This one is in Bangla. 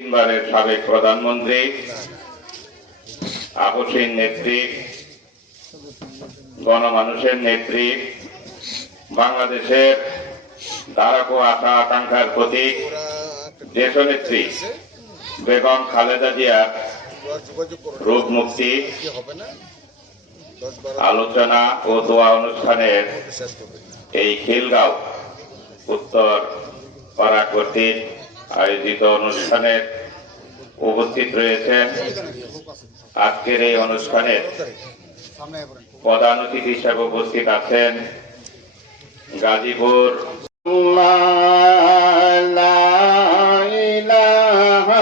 তিনবারের সাবেক প্রধানমন্ত্রী আপসীন নেত্রী, গণমানুষের নেত্রী, বাংলাদেশের ধারক আশা আকাঙ্ক্ষার প্রতীক দেশনেত্রী বেগম খালেদা জিয়ার রোগ মুক্তি আলোচনা ও দোয়া অনুষ্ঠানের এই খিলগাঁও উত্তর পাড়া কর্তৃক আয়োজিত অনুষ্ঠানে উপস্থিত রয়েছেন। আজকের এই অনুষ্ঠানের প্রধান অতিথি হিসেবে উপস্থিত আছেন গাজীপুর লা ইলাহা